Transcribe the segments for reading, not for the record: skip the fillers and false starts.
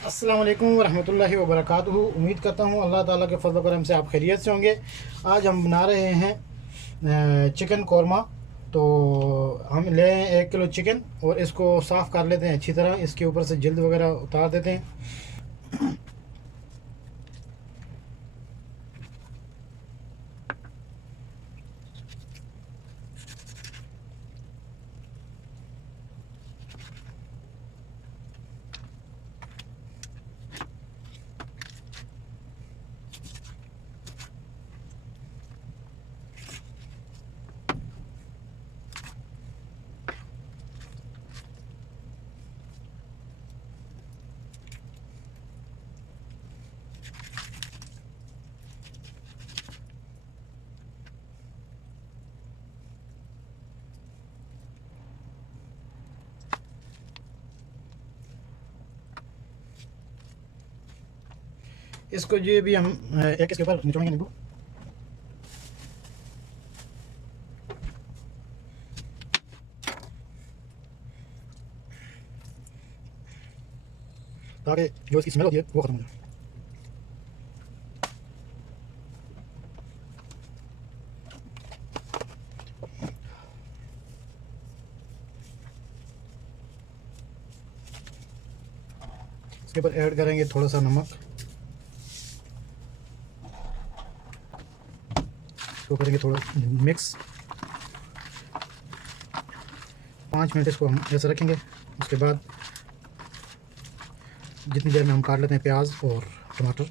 अस्सलाम वालेकुम वरहमतुल्लाहि वबरकातुहू। उम्मीद करता हूँ अल्लाह ताला के फज़ल व करम से आप खैरियत से होंगे। आज हम बना रहे हैं चिकन कौरमा। तो हम ले आए हैं 1 किलो चिकन और इसको साफ़ कर लेते हैं अच्छी तरह। इसके ऊपर से जल्द वगैरह उतार देते हैं। इसको ये भी हम एक इसके ऊपर निचोड़ेंगे नींबू। ताकि जो इसकी स्मेल होती है वो ख़त्म हो जाए। इसके ऊपर ऐड करेंगे थोड़ा सा नमक। इसको करेंगे थोड़ा मिक्स। 5 मिनट इसको हम ऐसे रखेंगे। उसके बाद जितनी देर में हम काट लेते हैं प्याज और टमाटर।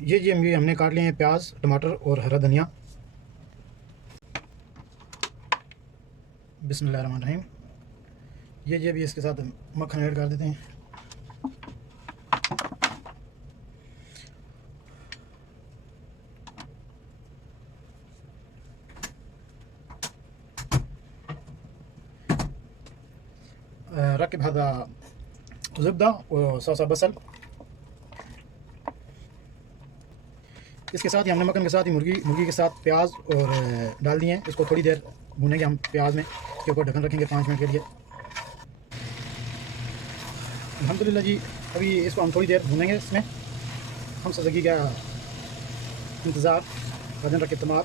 ये हमने काट लिए हैं प्याज टमाटर और हरा धनिया। बिस्मिल्लाहिर्रहमानिर्रहीम। ये भी इसके साथ मक्खन ऐड कर देते हैं। रकब हदा ज़ुब्दा और सौसा बसल। इसके साथ ही हमने मक्खन के साथ ही मुर्गी के साथ प्याज और डाल दिए हैं। इसको थोड़ी देर भूनेंगे हम प्याज में। इसके ऊपर ढक्कन रखेंगे 5 मिनट के लिए। अल्हम्दुलिल्लाह जी, अभी इसको हम थोड़ी देर भूनेंगे। इसमें हम सजगी का इंतज़ार वजन रखे तमाम।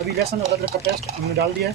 अभी लहसुन और अदरक का पेस्ट हमने डाल दिया है।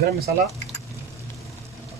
गरम मसाला،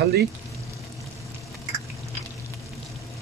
हल्दी।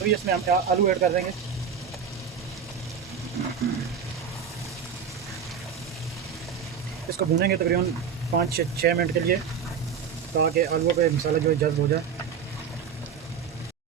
अभी इसमें हम आलू ऐड कर देंगे। इसको भूनेंगे तकरीबन 5-6 मिनट के लिए ताकि आलूओं पे मसाला जो है जल्द हो जाए।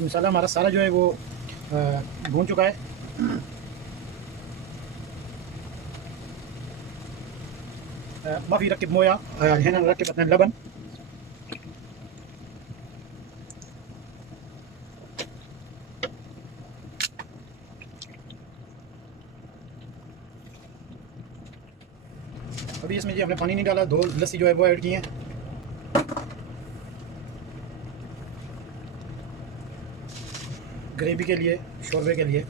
मसाला हमारा सारा जो है वो भून चुका है। माफ़ी रख के मोया है रख के बतन लबन अभी इसमें जी हमने पानी नहीं डाला, 2 लस्सी जो है वो ऐड की है। ग्रेवी के लिए, शोरबे के लिए।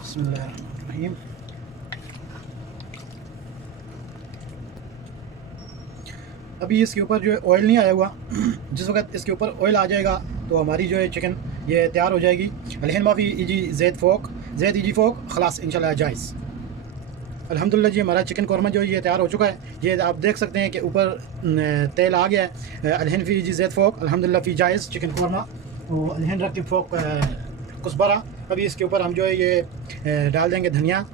बिस्मिल्लाहिर्रहमानिर्रहीम। अभी इसके ऊपर जो है ऑयल नहीं आया हुआ। जिस वक्त इसके ऊपर ऑयल आ जाएगा तो हमारी जो है चिकन ये तैयार हो जाएगी। अलहन माफ़ी इजी जैद इजी फ़ोक खलास इंशाल्लाह जायज़। अल्हम्दुलिल्लाह जी हमारा चिकन कौरमा जो है ये तैयार हो चुका है। ये आप देख सकते हैं कि ऊपर तेल आ गया है। अलहन फ़ी जी जैद फ़ोक अल्हम्दुलिल्लाह फ़ी जायज़ चिकन कौरमा और अलहन रख के फ़ोक कुस्बरा। अभी इसके ऊपर हम जो है ये डाल देंगे धनिया।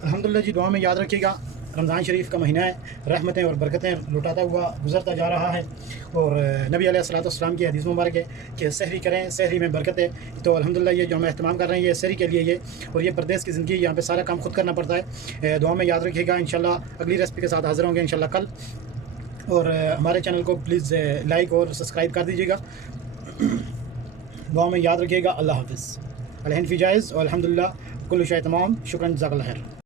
अल्हम्दुलिल्लाह जी दुआ में याद रखिएगा, रमज़ान शरीफ का महीना है, रहमतें और बरकतें लुटाता हुआ गुज़रता जा रहा है। और नबी अलैहिस्सलाम की हदीस मुबारक है कि सहरी करें, सहरी में बरकत है। तो अल्हम्दुलिल्लाह ये जो हम एहतमाम कर रहे हैं ये सहरी के लिए ये, और ये परदेश की ज़िंदगी, यहाँ पे सारा काम खुद करना पड़ता है। दुआ में याद रखिएगा। इंशाल्लाह अगली रेसिपी के साथ हाज़िर होंगे इंशाल्लाह कल। और हमारे चैनल को प्लीज़ लाइक और सब्सक्राइब कर दीजिएगा। दुआ में याद रखिएगा। अल्लाह हाफ़िज़। अलहन फ़ी जायज़ और अल्हम्दुलिल्लाह कुल्लु शै तमाम। शुक्रन जज़ाकल्लाह खैर।